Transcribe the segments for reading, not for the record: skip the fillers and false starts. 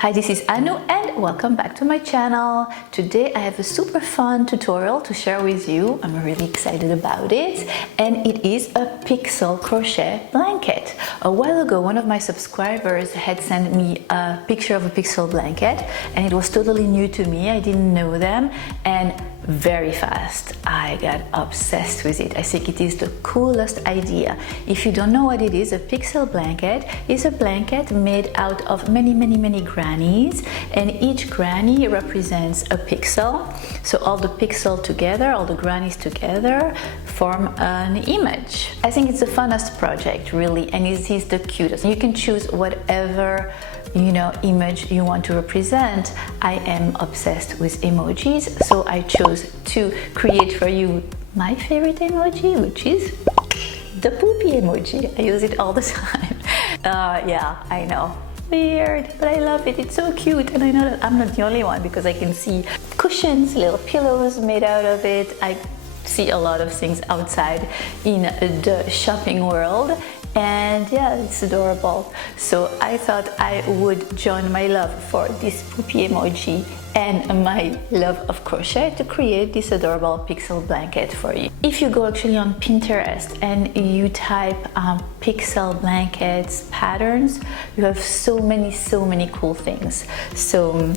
Hi, this is Anu and welcome back to my channel. Today I have a super fun tutorial to share with you. I'm really excited about it, and it is a pixel crochet blanket. A while ago, one of my subscribers had sent me a picture of a pixel blanket and it was totally new to me. I didn't know them, and very fast I got obsessed with it. I think it is the coolest idea. If you don't know what it is, a pixel blanket is a blanket made out of many grannies, and each granny represents a pixel. So all the pixels together, all the grannies together form an image. I think it's the funnest project, really, and it is the cutest. You can choose whatever image you want to represent. I am obsessed with emojis, so I chose to create for you my favorite emoji, which is the poopy emoji. I use it all the time. Yeah, I know, weird, but I love it. It's so cute, and I know that I'm not the only one because I can see cushions, little pillows made out of it. I see a lot of things outside in the shopping world, and yeah, it's adorable. So I thought I would join my love for this poopy emoji and my love of crochet to create this adorable pixel blanket for you. If you go actually on Pinterest and you type pixel blankets patterns, you have so many cool things. So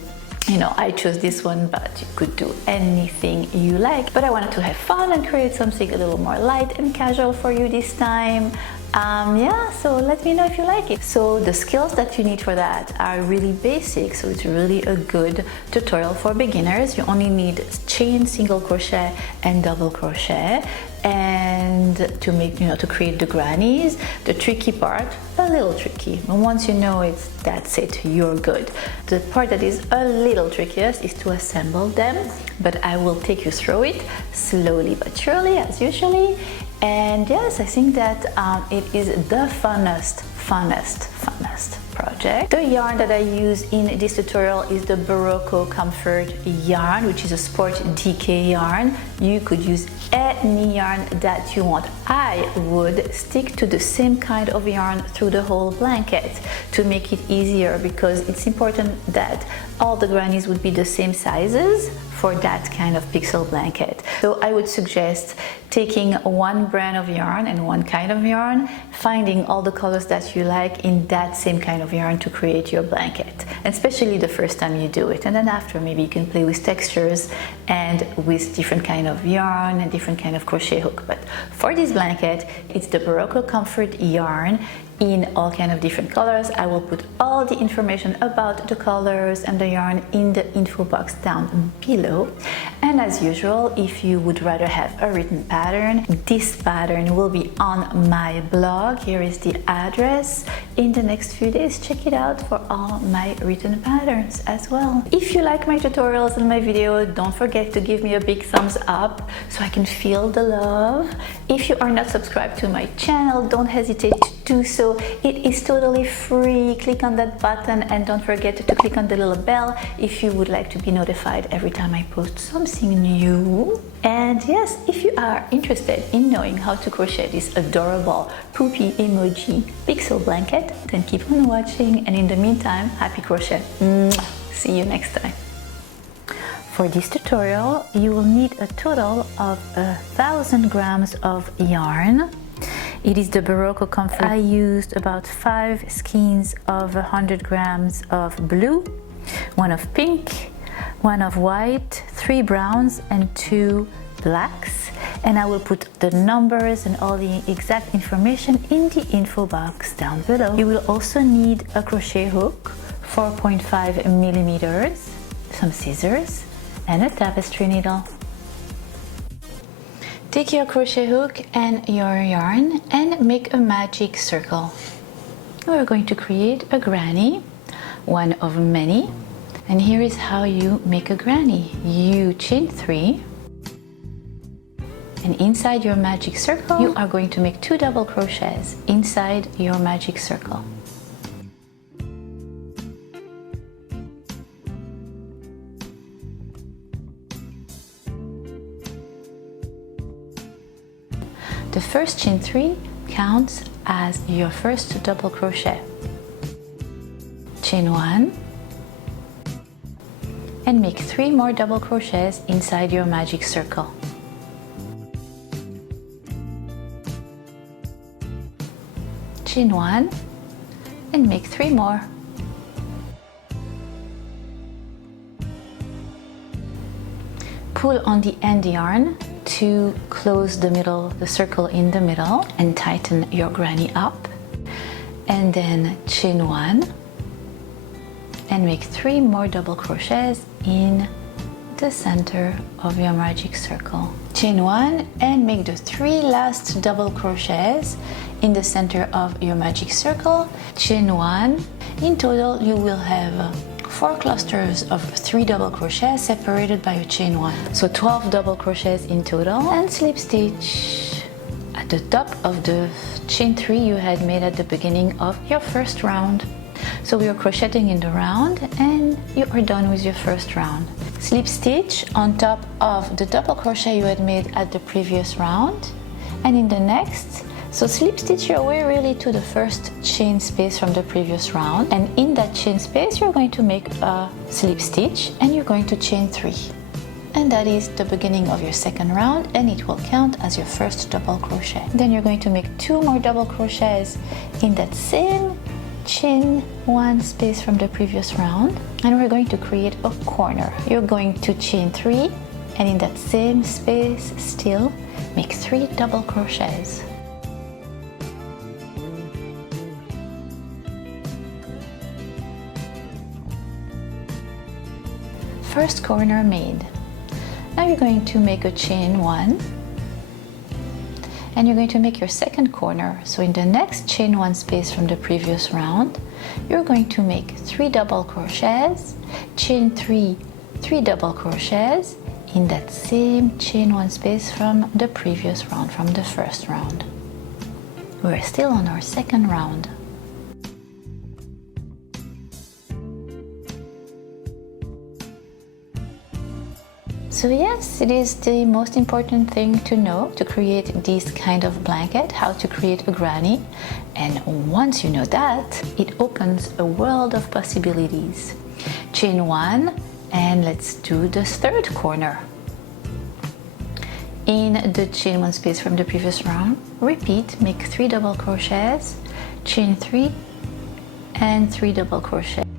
I chose this one, but you could do anything you like. But I wanted to have fun and create something a little more light and casual for you this time. Yeah, so let me know if you like it. So the skills that you need for that are really basic, so it's really a good tutorial for beginners. You only need chain, single crochet and double crochet, and to make to create the grannies. The tricky part, a little tricky, but once you know it, that's it, you're good. The part that is a little trickiest is to assemble them, but I will take you through it slowly but surely, as usually. And yes, I think that it is the funnest project. The yarn that I use in this tutorial is the Berroco Comfort yarn, which is a sport DK yarn. You could use any yarn that you want. I would stick to the same kind of yarn through the whole blanket to make it easier, because it's important that all the grannies would be the same sizes for that kind of pixel blanket. So I would suggest taking one brand of yarn and one kind of yarn, finding all the colors that you like in that same kind of yarn to create your blanket, and especially the first time you do it. And then after, maybe you can play with textures and with different kind of yarn and different kind of crochet hook. But for this blanket, it's the Berroco Comfort yarn in all kind of different colors. I will put all the information about the colors and the yarn in the info box down below. And as usual, if you would rather have a written pattern, this pattern will be on my blog. Here is the address. In the next few days, check it out for all my written patterns as well. If you like my tutorials and my video, don't forget to give me a big thumbs up so I can feel the love. If you are not subscribed to my channel, don't hesitate to do so. It is totally free. Click on that button, and don't forget to click on the little bell if you would like to be notified every time I post something new. And yes, if you are interested in knowing how to crochet this adorable poopy emoji pixel blanket, then keep on watching, and in the meantime, happy crochet. See you next time. For this tutorial, you will need a total of 1,000 grams of yarn. It is the Berroco Comfort. I used about 5 skeins of 100 grams of blue, 1 of pink, 1 of white, 3 browns and 2 blacks. And I will put the numbers and all the exact information in the info box down below. You will also need a crochet hook, 4.5 millimeters, some scissors, and a tapestry needle. Take your crochet hook and your yarn and make a magic circle. We're going to create a granny, one of many. And here is how you make a granny. You chain 3, and inside your magic circle, you are going to make 2 double crochets inside your magic circle. The first chain 3 counts as your first double crochet. Chain 1, and make 3 more double crochets inside your magic circle. Chain 1 and make 3 more. Pull on the end yarn to close the circle in the middle and tighten your granny up, and then chain 1 and make 3 more double crochets in the center of your magic circle. Chain 1 and make the 3 last double crochets in the center of your magic circle. Chain 1. In total you will have 4 clusters of 3 double crochets separated by a chain 1. So 12 double crochets in total, and slip stitch at the top of the chain 3 you had made at the beginning of your first round. So we are crocheting in the round and you are done with your first round. Slip stitch on top of the double crochet you had made at the previous round, and in the next, so slip stitch your way really to the first chain space from the previous round, and in that chain space you're going to make a slip stitch and you're going to chain 3. And that is the beginning of your second round, and it will count as your first double crochet. Then you're going to make 2 more double crochets in that same chain 1 space from the previous round, and we're going to create a corner. You're going to chain 3 and in that same space still make 3 double crochets. First corner made. Now you're going to make a chain 1 and you're going to make your second corner. So in the next chain 1 space from the previous round, you're going to make 3 double crochets, chain 3, 3 double crochets in that same chain 1 space from the previous round, from the first round. We're still on our second round. So yes, it is the most important thing to know to create this kind of blanket, how to create a granny. And once you know that, it opens a world of possibilities. Chain 1 and let's do the third corner. In the chain 1 space from the previous round, repeat, make 3 double crochets, chain 3 and 3 double crochets.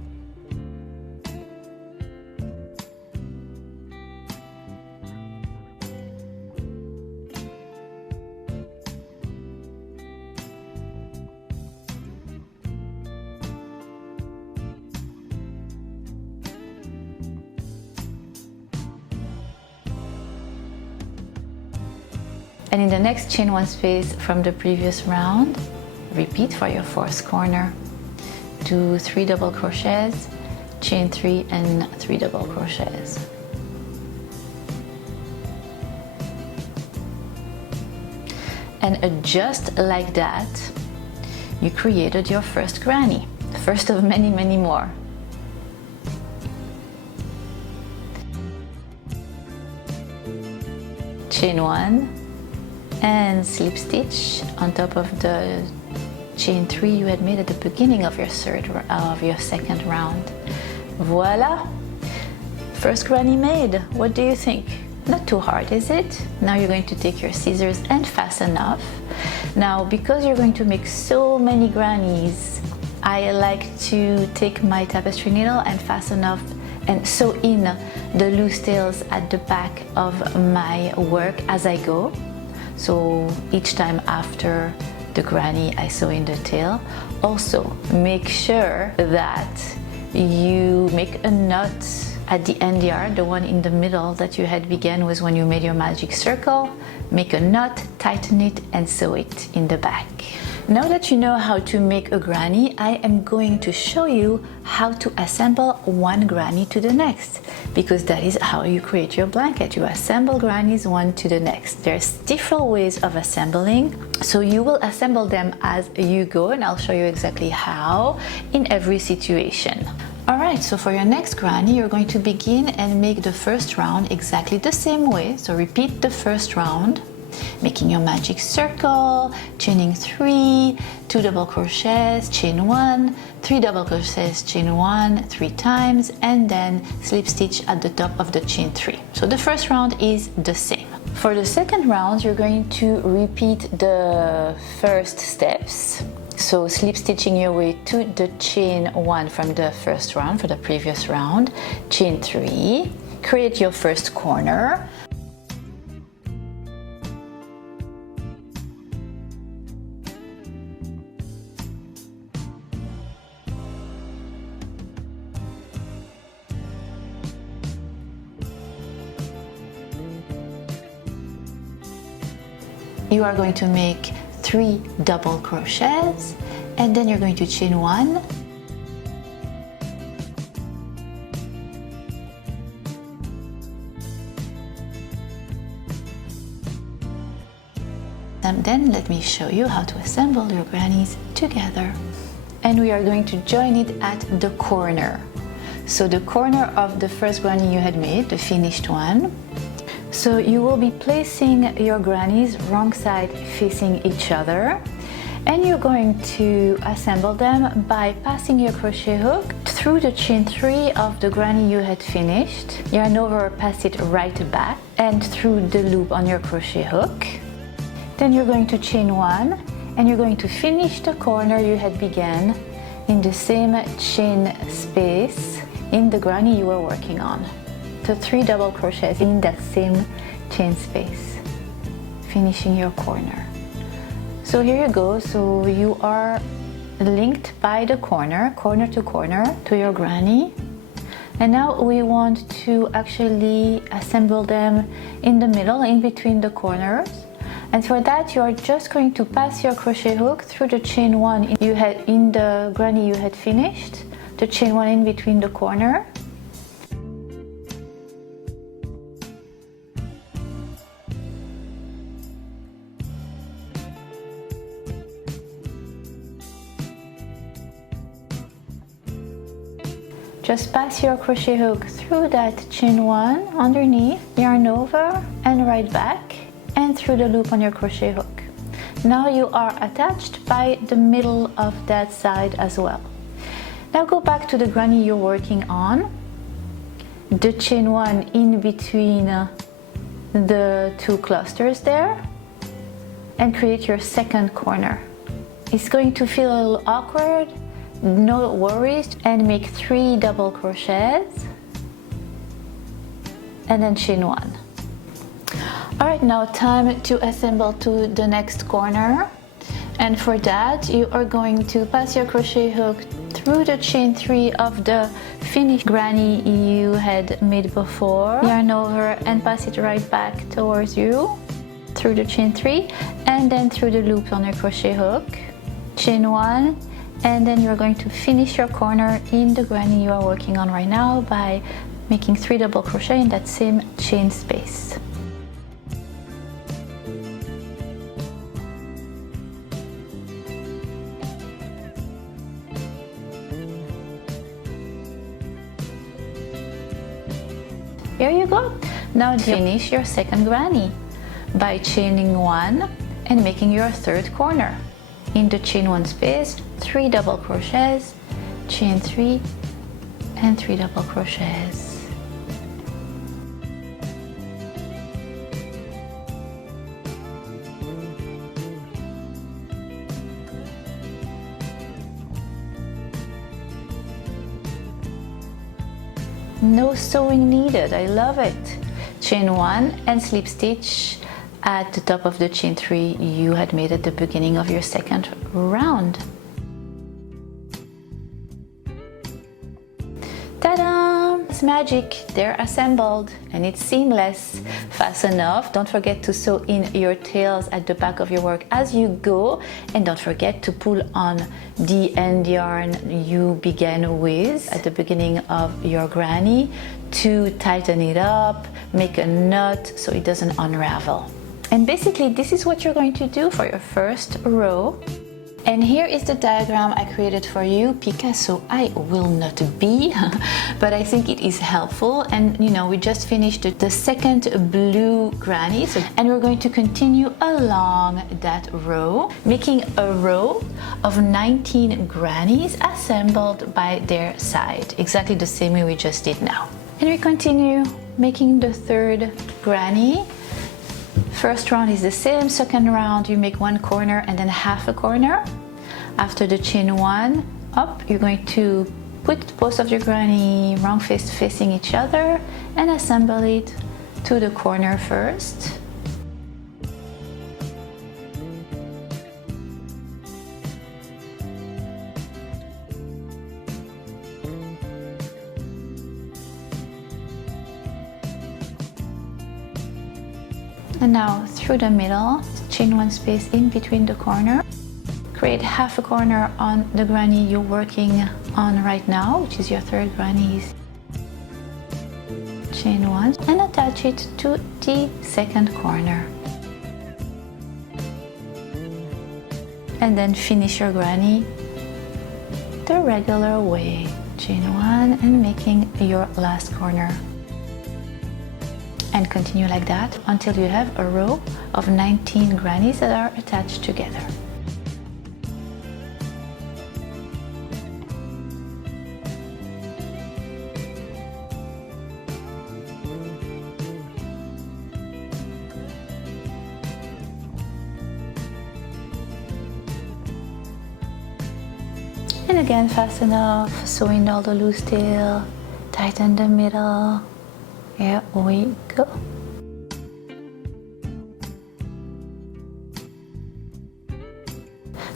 And in the next chain 1 space from the previous round, repeat for your fourth corner. Do 3 double crochets, chain 3 and 3 double crochets. And just like that, you created your first granny, first of many, many more. Chain 1 and slip stitch on top of the chain 3 you had made at the beginning of your second round. Voila! First granny made. What do you think? Not too hard, is it? Now you're going to take your scissors and fasten off. Now, because you're going to make so many grannies, I like to take my tapestry needle and fasten off and sew in the loose tails at the back of my work as I go. So each time after the granny I sew in the tail. Also make sure that you make a knot at the end yarn, the one in the middle that you had began with when you made your magic circle. Make a knot, tighten it and sew it in the back. Now that you know how to make a granny, I am going to show you how to assemble one granny to the next, because that is how you create your blanket. You assemble grannies one to the next. There's different ways of assembling, so you will assemble them as you go, and I'll show you exactly how in every situation. Alright, so for your next granny, you're going to begin and make the first round exactly the same way. So repeat the first round. making your magic circle, chaining 3, 2 double crochets, chain 1, 3 double crochets, chain 1 3 times, and then slip stitch at the top of the chain 3. So the first round is the same. For the second round, you're going to repeat the first steps. So slip stitching your way to the chain 1 from the first round, for the previous round, chain 3, create your first corner. You are going to make 3 double crochets, and then you're going to chain 1, and then let me show you how to assemble your grannies together. And we are going to join it at the corner. So the corner of the first granny you had made, the finished one. So you will be placing your grannies wrong side facing each other, and you're going to assemble them by passing your crochet hook through the chain 3 of the granny you had finished, yarn over, pass it right back, and through the loop on your crochet hook. Then you're going to chain 1, and you're going to finish the corner you had began in the same chain space in the granny you were working on. The 3 double crochets in that same chain space, finishing your corner. So here you go. So you are linked by the corner to corner to your granny. And now we want to actually assemble them in the middle, in between the corners. And for that, you are just going to pass your crochet hook through the chain 1 you had in the granny you had finished, the chain 1 in between the corner. Just pass your crochet hook through that chain 1 underneath, yarn over and right back, and through the loop on your crochet hook. Now you are attached by the middle of that side as well. Now go back to the granny you're working on, the chain 1 in between the 2 clusters there, and create your second corner. It's going to feel a little awkward. No worries, and make 3 double crochets and then chain 1. Alright, now time to assemble to the next corner, and for that you are going to pass your crochet hook through the chain 3 of the finished granny you had made before, yarn over and pass it right back towards you through the chain 3, and then through the loop on your crochet hook, chain 1, and then you're going to finish your corner in the granny you are working on right now by making 3 double crochet in that same chain space. Here you go. Now finish your second granny by chaining 1 and making your third corner. In the chain 1 space, 3 double crochets, chain 3 and 3 double crochets. No sewing needed, I love it. Chain 1 and slip stitch at the top of the chain 3 you had made at the beginning of your second round. Ta-da! It's magic, they're assembled and it's seamless. Fasten off, don't forget to sew in your tails at the back of your work as you go, and don't forget to pull on the end yarn you began with at the beginning of your granny to tighten it up, make a knot so it doesn't unravel. And basically this is what you're going to do for your first row. And here is the diagram I created for you. Picasso I will not be, but I think it is helpful. And you know, we just finished the second blue granny, and we're going to continue along that row, making a row of 19 grannies assembled by their side, exactly the same way we just did now. And we continue making the third granny. First round is the same. Second round you make one corner and then half a corner. After the chain one up, you're going to put both of your granny wrong face facing each other and assemble it to the corner first. And now through the middle, chain one space in between the corner. Create half a corner on the granny you're working on right now, which is your third granny. Chain one and attach it to the second corner. And then finish your granny the regular way. Chain one and making your last corner. And continue like that until you have a row of 19 grannies that are attached together. And again, fasten off, sew in all the loose tail, tighten the middle. Here we go.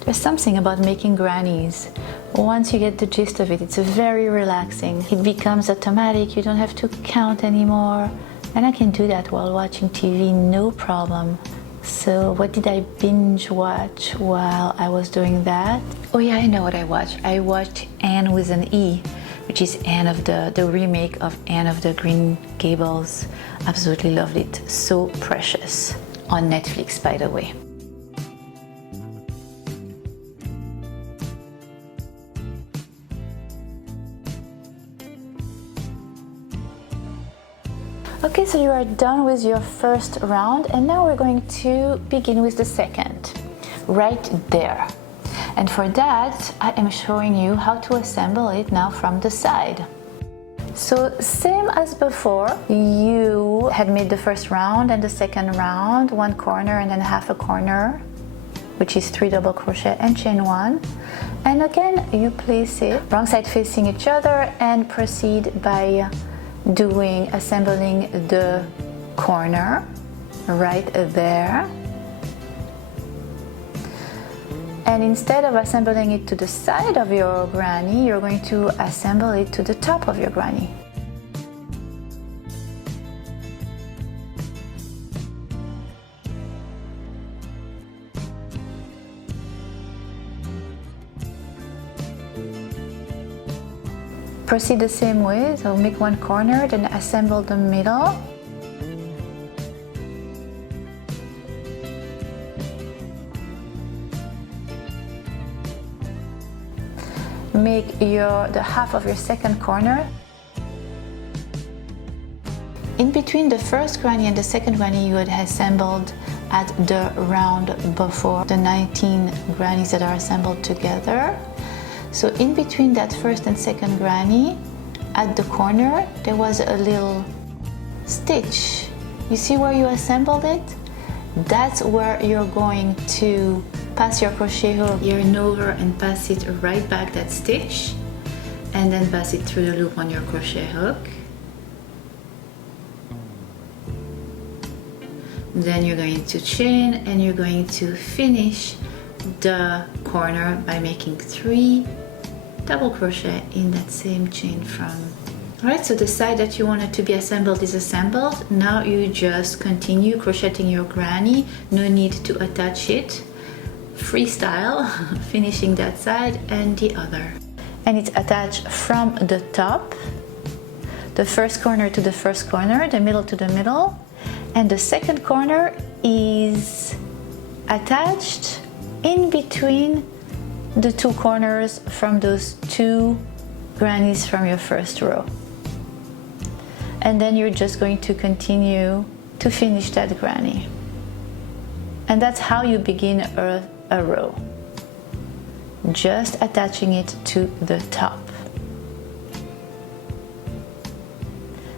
There's something about making grannies. Once you get the gist of it, it's very relaxing. It becomes automatic, you don't have to count anymore. And I can do that while watching TV, no problem. So what did I binge watch while I was doing that? Oh yeah, I know what I watched. I watched Anne with an E, which is Anne of the remake of Anne of the Green Gables. Absolutely loved it. So precious. On Netflix, by the way. Okay, so you are done with your first round, and now we're going to begin with the second, right there. And for that, I am showing you how to assemble it now from the side. So same as before, you had made the first round and the second round, one corner and then half a corner, which is 3 double crochet and chain one. And again, you place it wrong side facing each other and proceed by assembling the corner right there. And instead of assembling it to the side of your granny, you're going to assemble it to the top of your granny. Proceed the same way, so make one corner, then assemble the middle. Make the half of your second corner. In between the first granny and the second granny, you had assembled at the round before the 19 grannies that are assembled together. So in between that first and second granny, at the corner, there was a little stitch. You see where you assembled it? That's where you're going to pass your crochet hook, yarn over and pass it right back that stitch, and then pass it through the loop on your crochet hook. Then you're going to chain and you're going to finish the corner by making 3 double crochet in that same chain from. Alright, so the side that you wanted to be assembled is assembled. Now you just continue crocheting your granny, no need to attach it. Freestyle, finishing that side and the other. And it's attached from the top, the first corner to the first corner, the middle to the middle, and the second corner is attached in between the two corners from those two grannies from your first row. And then you're just going to continue to finish that granny. And that's how you begin a row. Just attaching it to the top.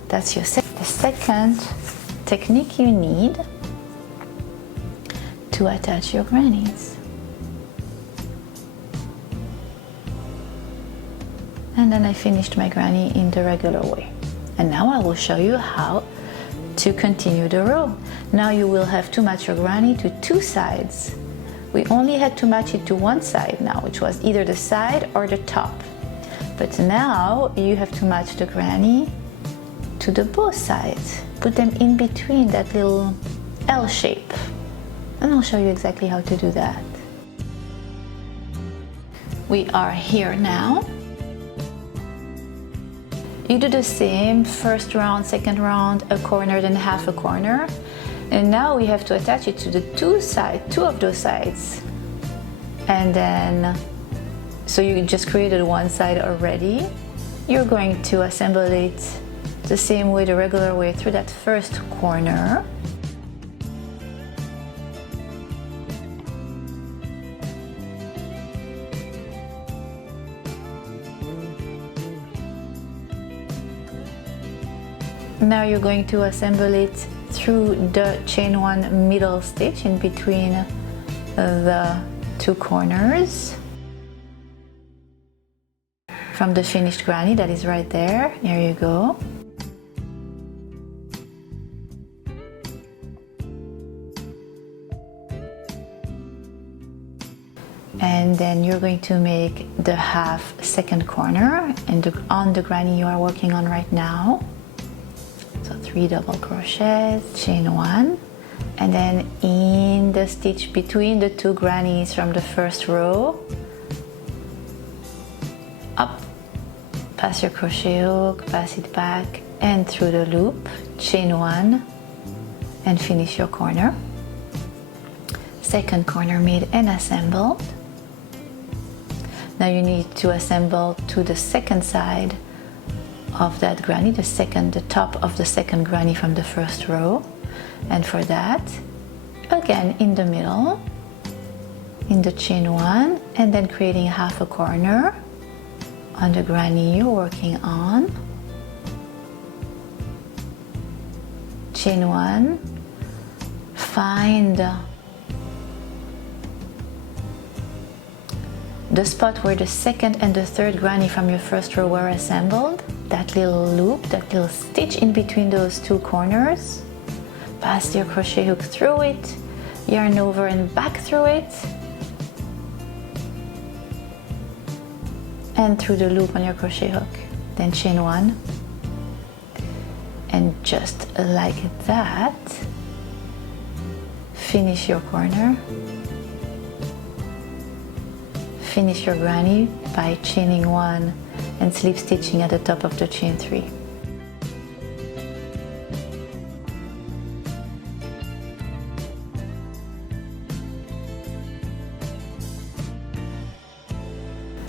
That's the second technique you need to attach your grannies. And then I finished my granny in the regular way. And now I will show you how to continue the row. Now you will have to match your granny to two sides. We only had to match it to one side now, which was either the side or the top. But now you have to match the granny to the both sides. Put them in between that little L shape. And I'll show you exactly how to do that. We are here now. You do the same, first round, second round, a corner, then half a corner. And now we have to attach it to the two of those sides. And then, so you just created one side already. You're going to assemble it the same way, the regular way, through that first corner. Now you're going to assemble it through the chain one middle stitch in between the two corners from the finished granny that is right there. Here you go. And then you're going to make the half second corner on the granny you are working on right now. So 3 double crochets, chain one, and then in the stitch between the two grannies from the first row, up, pass your crochet hook, pass it back and through the loop, chain one, and finish your corner. Second corner made and assembled. Now you need to assemble to the second side of that granny, the top of the second granny from the first row. And for that, again in the middle, in the chain one, and then creating half a corner on the granny you're working on. Chain one, find the spot where the second and the third granny from your first row were assembled, that little loop, that little stitch in between those two corners. Pass your crochet hook through it, yarn over and back through it, and through the loop on your crochet hook. Then chain one, and just like that, finish your corner. Finish your granny by chaining one and slip stitching at the top of the chain three.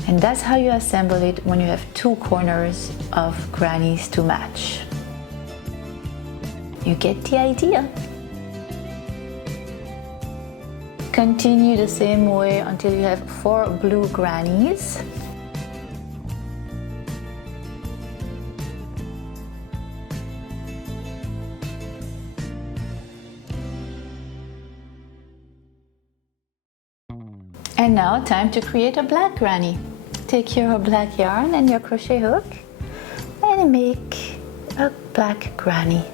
And that's how you assemble it when you have two corners of grannies to match. You get the idea. Continue the same way until you have 4 blue grannies. And now time to create a black granny. Take your black yarn and your crochet hook and make a black granny.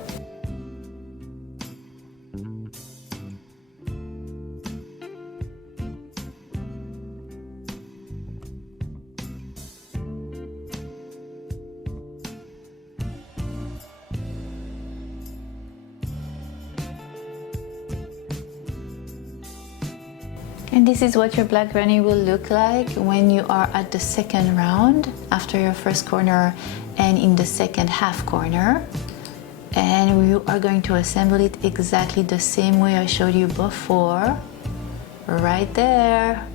And this is what your black granny will look like when you are at the second round after your first corner and in the second half corner. And you are going to assemble it exactly the same way I showed you before, right there.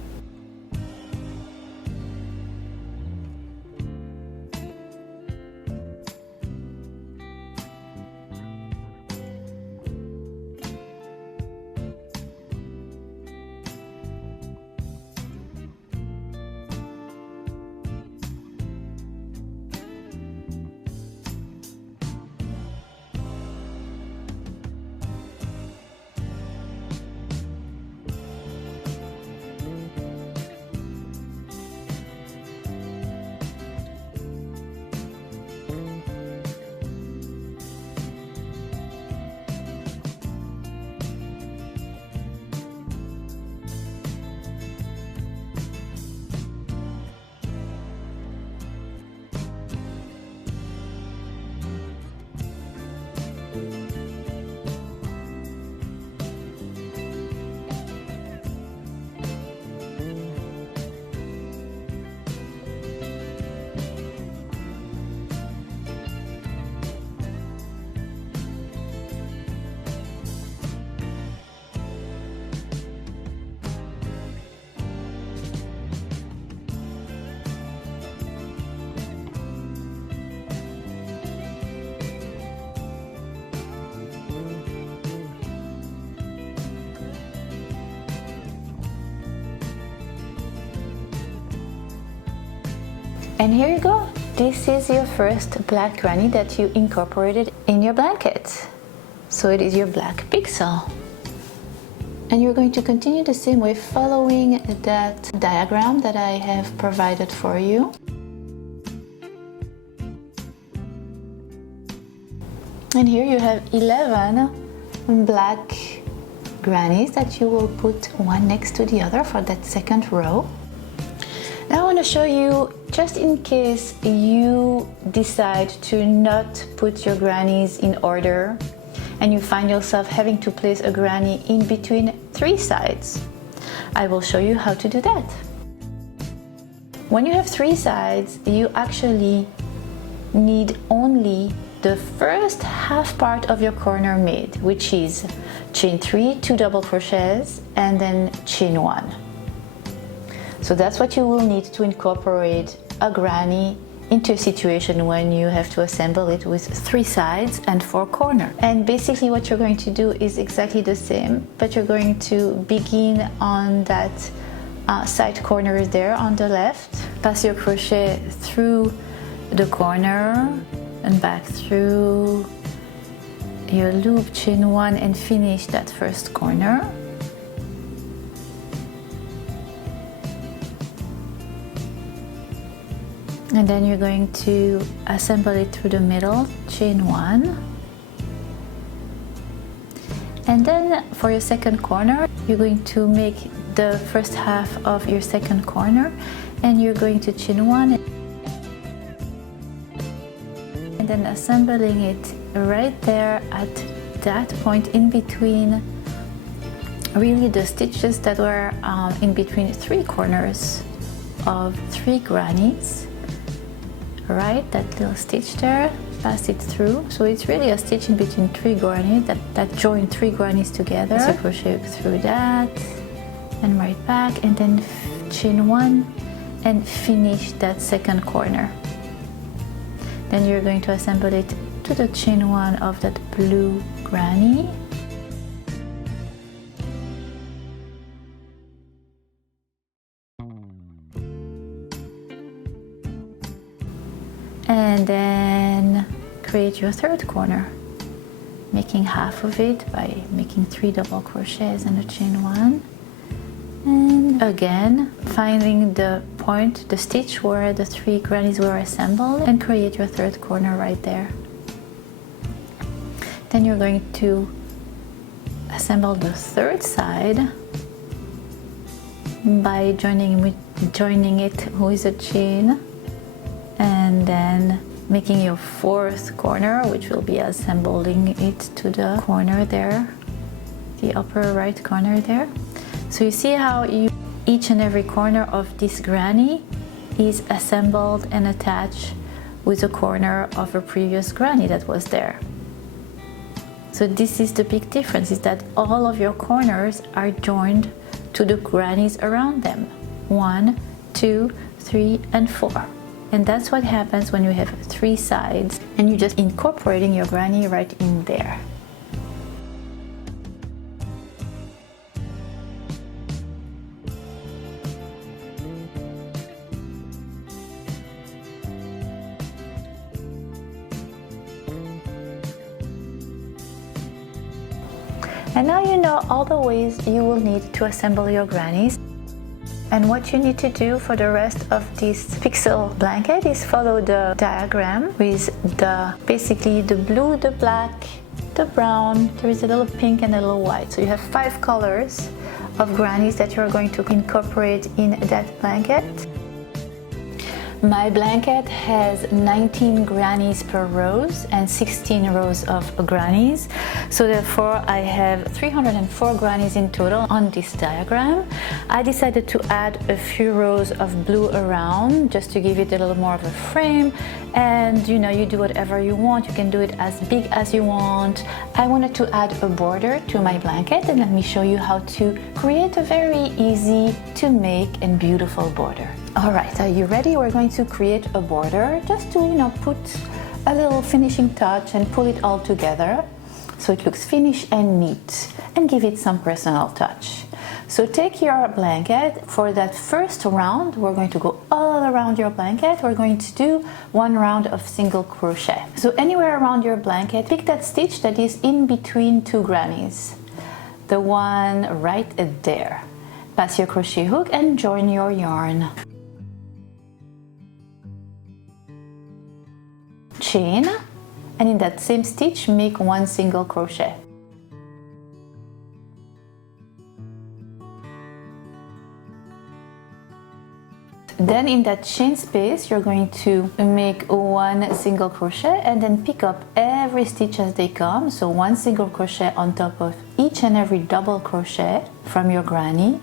And here you go. This is your first black granny that you incorporated in your blanket. So it is your black pixel. And you're going to continue the same way, following that diagram that I have provided for you. And here you have 11 black grannies that you will put one next to the other for that second row. Now I want to show you, just in case you decide to not put your grannies in order and you find yourself having to place a granny in between 3 sides. I will show you how to do that. When you have 3 sides, you actually need only the first half part of your corner made, which is chain 3, 2 double crochets, and then chain 1. So that's what you will need to incorporate a granny into a situation when you have to assemble it with 3 sides and 4 corners. And basically what you're going to do is exactly the same, but you're going to begin on that side corner there on the left, pass your crochet through the corner and back through your loop, chain 1, and finish that first corner. And then you're going to assemble it through the middle, chain 1. And then for your second corner, you're going to make the first half of your second corner, and you're going to chain 1 and then assembling it right there at that point in between, really the stitches that were in between 3 corners of 3 grannies. Right, that little stitch there, pass it through. So it's really a stitch in between 3 grannies that join 3 grannies together. So crochet through that and right back, and then chain 1 and finish that second corner. Then you're going to assemble it to the chain 1 of that blue granny. And then create your third corner, making half of it by making 3 double crochets and a chain 1. And again, finding the point, the stitch where the 3 grannies were assembled, and create your third corner right there. Then you're going to assemble the third side by joining it with a chain, and then making your fourth corner, which will be assembling it to the corner there, the upper right corner there. So you see how each and every corner of this granny is assembled and attached with a corner of a previous granny that was there. So this is the big difference, is that all of your corners are joined to the grannies around them. 1, 2, 3, and 4. And that's what happens when you have 3 sides and you're just incorporating your granny right in there. And now you know all the ways you will need to assemble your grannies. And what you need to do for the rest of this pixel blanket is follow the diagram with basically the blue, the black, the brown, there is a little pink and a little white. So you have 5 colors of grannies that you're going to incorporate in that blanket. My blanket has 19 grannies per rows and 16 rows of grannies. So therefore I have 304 grannies in total on this diagram. I decided to add a few rows of blue around just to give it a little more of a frame. And you know, you do whatever you want. You can do it as big as you want. I wanted to add a border to my blanket, and let me show you how to create a very easy to make and beautiful border. Alright, are you ready? We're going to create a border just to, you know, put a little finishing touch and pull it all together so it looks finished and neat and give it some personal touch. So take your blanket. For that first round, we're going to go all around your blanket. We're going to do 1 round of single crochet. So anywhere around your blanket, pick that stitch that is in between 2 grannies. The one right there. Pass your crochet hook and join your yarn. Chain, and in that same stitch, make 1 single crochet. Then in that chain space, you're going to make 1 single crochet and then pick up every stitch as they come. So 1 single crochet on top of each and every double crochet from your granny.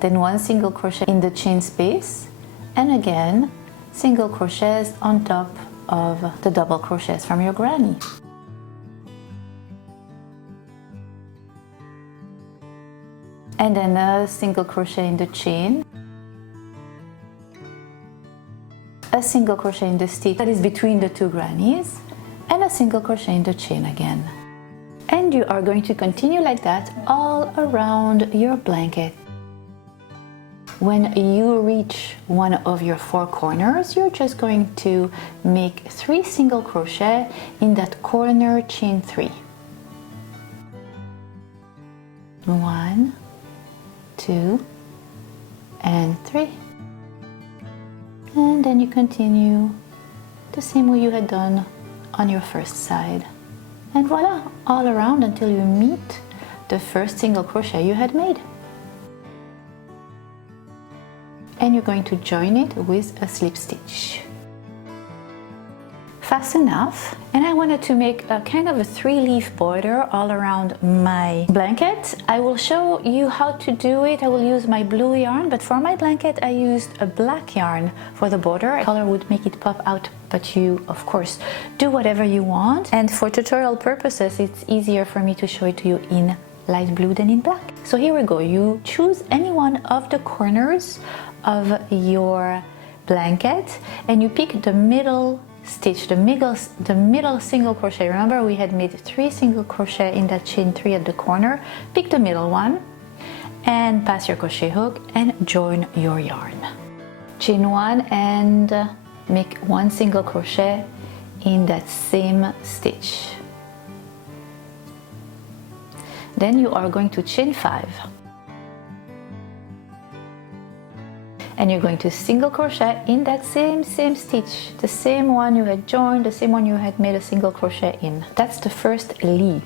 Then 1 single crochet in the chain space, and again single crochets on top of the double crochets from your granny. And then a single crochet in the chain, a single crochet in the stitch that is between the 2 grannies, and a single crochet in the chain again. And you are going to continue like that all around your blanket. When you reach one of your 4 corners, you're just going to make 3 single crochet in that corner chain 3. 1, 2, and 3. And then you continue the same way you had done on your first side. And voila, all around until you meet the first single crochet you had made. And you're going to join it with a slip stitch. Fast enough. And I wanted to make a kind of a 3-leaf border all around my blanket. I will show you how to do it. I will use my blue yarn, but for my blanket I used a black yarn for the border. Color would make it pop out, but you of course do whatever you want. And for tutorial purposes, it's easier for me to show it to you in light blue than in black. So here we go. You choose any one of the corners of your blanket and you pick the middle stitch, the middle single crochet. Remember, we had made 3 single crochet in that chain 3 at the corner. Pick the middle one and pass your crochet hook and join your yarn. Chain 1 and make 1 single crochet in that same stitch. Then you are going to chain 5. And you're going to single crochet in that same stitch, the same one you had joined, the same one you had made a single crochet in. That's the first leaf.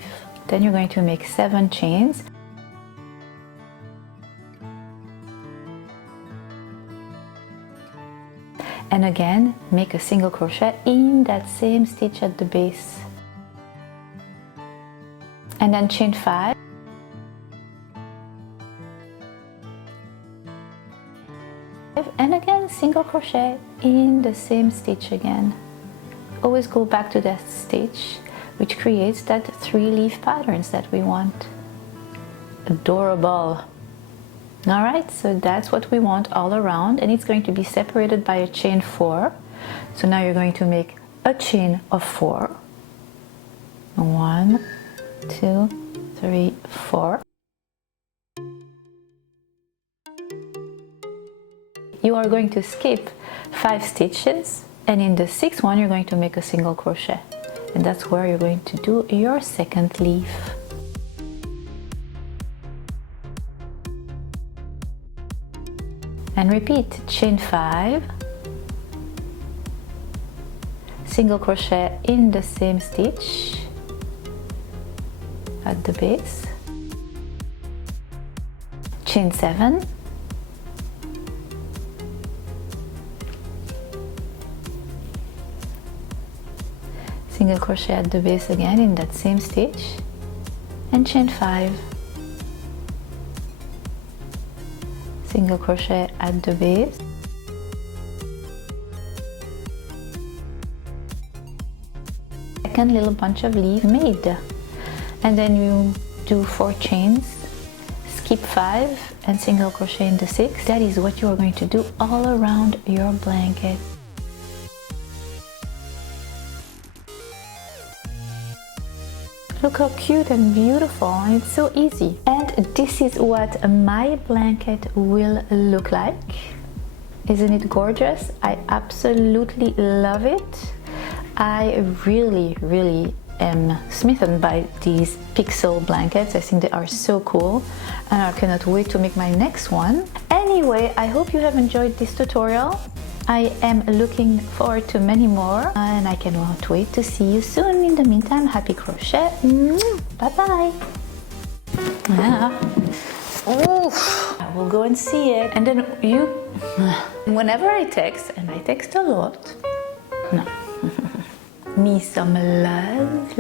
Then you're going to make 7 chains. And again, make a single crochet in that same stitch at the base. And then chain 5. And again, single crochet in the same stitch again. Always go back to that stitch, which creates that 3-leaf patterns that we want. Adorable. All right, so that's what we want all around, and it's going to be separated by a chain 4. So now you're going to make a chain of 4. 1, 2, 3, 4. You are going to skip 5 stitches, and in the 6th one you're going to make a single crochet, and that's where you're going to do your second leaf. And repeat, chain 5, single crochet in the same stitch at the base, chain 7, single crochet at the base again in that same stitch, and chain 5, single crochet at the base, second little bunch of leaves made, and then you do 4 chains, skip 5 and single crochet in the 6th. That is what you are going to do all around your blanket. Look how cute and beautiful, and it's so easy. And this is what my blanket will look like. Isn't it gorgeous? I absolutely love it. I really am smitten by these pixel blankets. I think they are so cool and I cannot wait to make my next one. Anyway, I hope you have enjoyed this tutorial. I am looking forward to many more and I cannot wait to see you soon. In the meantime, happy crochet. Bye bye. I will go and see it. And then whenever I text, and I text a lot, no. Me some love,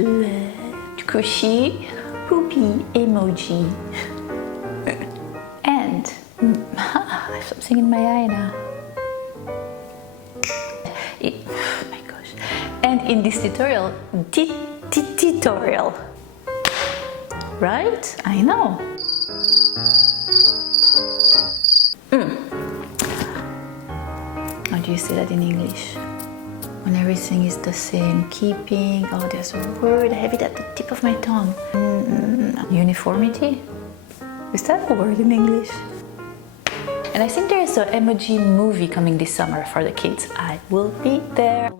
crochet, poopy emoji. And I have something in my eye now. Oh my gosh. And in this tutorial, tutorial, right? I know. How do you say that in English? When everything is the same, keeping, oh, there's a word, I have it at the tip of my tongue. Uniformity? Is that a word in English? And I think there's an emoji movie coming this summer for the kids. I will be there.